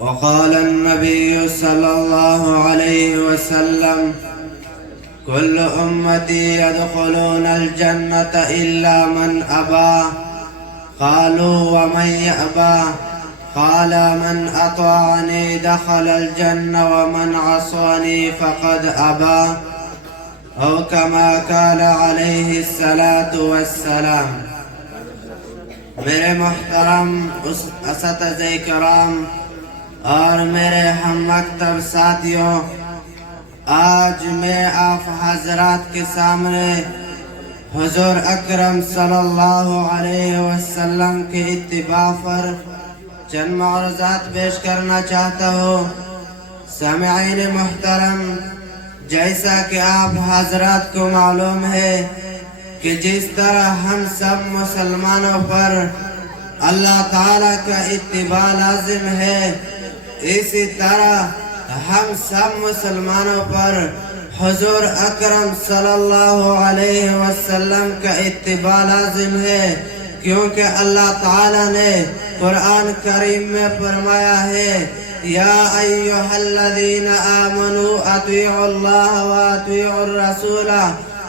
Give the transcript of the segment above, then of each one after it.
وقال النبي صلى الله عليه وسلم: كل أمتي يدخلون الجنة إلا من أبى. قالوا: ومن يأبى؟ قال: من أطاعني دخل الجنة ومن عصاني فقد أبى، أو كما قال عليه الصلاة والسلام۔ میرے محترم اساتذہ کرام اور میرے ہم مکتب ساتھیوں، آج میں آپ حضرات کے سامنے حضور اکرم صلی اللہ علیہ وسلم کے اتباع پر چند معروضات پیش کرنا چاہتا ہوں۔ سامعین محترم، جیسا کہ آپ حضرات کو معلوم ہے کہ جس طرح ہم سب مسلمانوں پر اللہ تعالیٰ کا اتباع لازم ہے، اسی طرح ہم سب مسلمانوں پر حضور اکرم صلی اللہ علیہ وسلم کا اتباع لازم ہے، کیونکہ اللہ تعالیٰ نے قرآن کریم میں فرمایا ہے: یا ایھا الذین آمنوا اطیعوا اللہ واطیعوا الرسول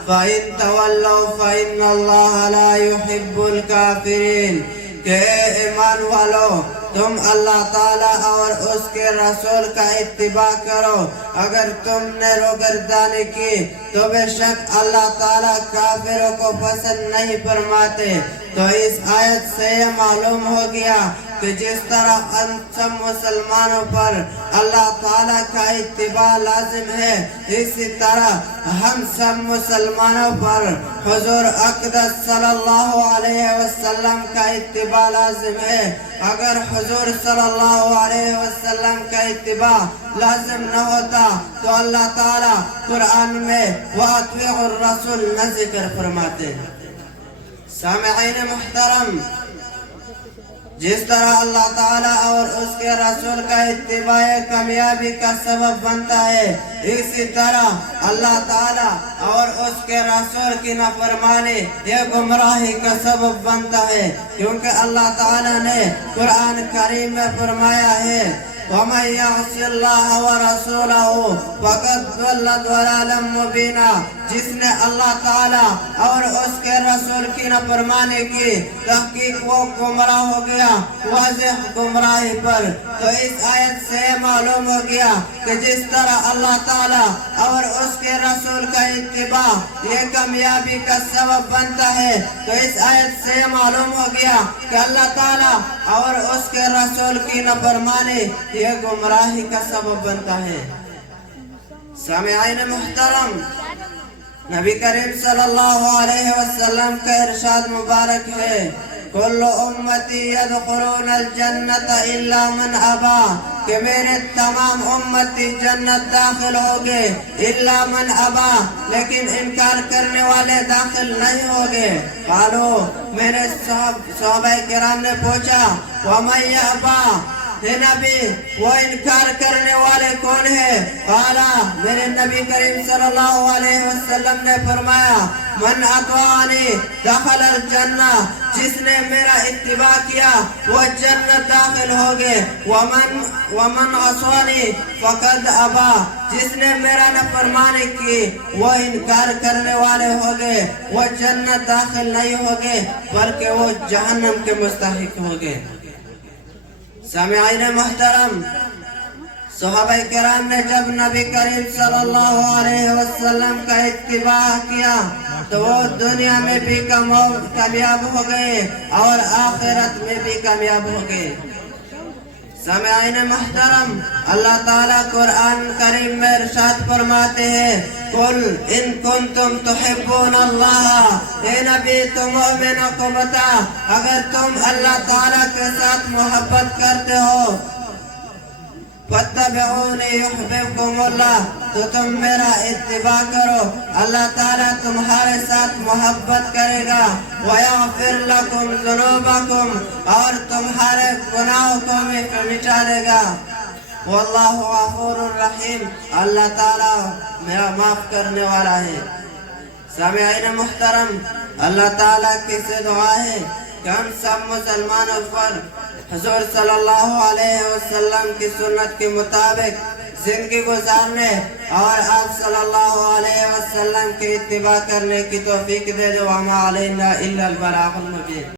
فإن تولوا فإن اللہ لا يحب الکافرین، کہ اے ایمان والو، تم اللہ تعالیٰ اور اس کے رسول کا اتباع کرو، اگر تم نے روگردانی کی تو بے شک اللہ تعالیٰ کافروں کو پسند نہیں فرماتے۔ تو اس آیت سے یہ معلوم ہو گیا کہ جس طرح ہم سب مسلمانوں پر اللہ تعالیٰ کا اتباع لازم ہے، اسی طرح ہم سب مسلمانوں پر حضور اقدس صلی اللہ علیہ وسلم کا اتباع لازم ہے۔ اگر حضور صلی اللہ علیہ وسلم کا اتباع لازم نہ ہوتا تو اللہ تعالیٰ قرآن میں وَأَطِيعُوا الرَّسُولَ نہ ذکر فرماتے۔ سامعین محترم، جس طرح اللہ تعالیٰ اور اس کے رسول کا اتباع کامیابی کا سبب بنتا ہے، اسی طرح اللہ تعالیٰ اور اس کے رسول کی نافرمانی یہ گمراہی کا سبب بنتا ہے، کیونکہ اللہ تعالیٰ نے قرآن کریم میں فرمایا ہے: وَمَن يَعْصِ اللَّهَ وَرَسُولَهُ فَقَدْ ضَلَّ ضَلَالًا مُبِينًا، جس نے اللہ تعالیٰ اور اس کے رسول کی نافرمانی کی، تحقیق وہ گمراہ ہو گیا واضح گمراہی پر۔ تو اس آیت سے معلوم ہو گیا کہ جس طرح اللہ تعالیٰ اور اس کے رسول کا اتباع یہ کامیابی کا سبب بنتا ہے، تو اس آیت سے معلوم ہو گیا کہ اللہ تعالیٰ اور اس کے رسول کی نافرمانی یہ گمراہی کا سبب بنتا ہے۔ سامعین محترم، نبی کریم صلی اللہ علیہ وسلم کا ارشاد مبارک ہے: کل امتی یدخلون الجنت الا من ابا، کہ میرے تمام امتی جنت داخل ہوگے، الا من ابا، لیکن انکار کرنے والے داخل نہیں ہوگے۔ قالو، میرے صحابہ کرام نے پوچھا: ومن یابا، اے نبی وہ انکار کرنے والے کون ہیں؟ قالا، میرے نبی کریم صلی اللہ علیہ وسلم نے فرمایا: من اطاعنی دخل الجنہ، جس نے میرا اتباع کیا وہ جنت داخل ہوگے، ومن عصانی فقد ابا، جس نے میرا نافرمانی کی وہ انکار کرنے والے ہوگے، وہ جنت داخل نہیں ہوگے بلکہ وہ جہنم کے مستحق ہوگے۔ سامعین محترم، صحابہ کرام نے جب نبی کریم صلی اللہ علیہ وسلم کا اتباع کیا تو وہ دنیا میں بھی کامیاب ہو گئے اور آخرت میں بھی کامیاب ہو گئے۔ سامعین محترم، اللہ تعالیٰ قرآن کریم میں ارشاد فرماتے ہیں: قل ان کنتم تحبون اللہ، اے نبی تم مومنوں کو بتا، اگر تم اللہ تعالیٰ کے ساتھ محبت کرتے ہو، فاتبعونی یحببکم اللہ، تو تم میرا اتباع کرو، اللہ تعالیٰ تمہارے ساتھ محبت کرے گا، ویغفر لکم ذنوبکم، اور تمہارے گناہوں کو بھی مٹا دے گا، واللہ غفور الرحیم، اللہ تعالیٰ میرا معاف کرنے والا ہے۔ سامعین محترم، اللہ تعالیٰ کی سے دعا ہے کہ ہم سب مسلمانوں پر حضور صلی اللہ علیہ وسلم کی سنت کے مطابق زندگی گزارنے اور آپ صلی اللہ علیہ وسلم کی اتباع کرنے کی توفیق دے دو. وما علینا الا البلاغ المبین.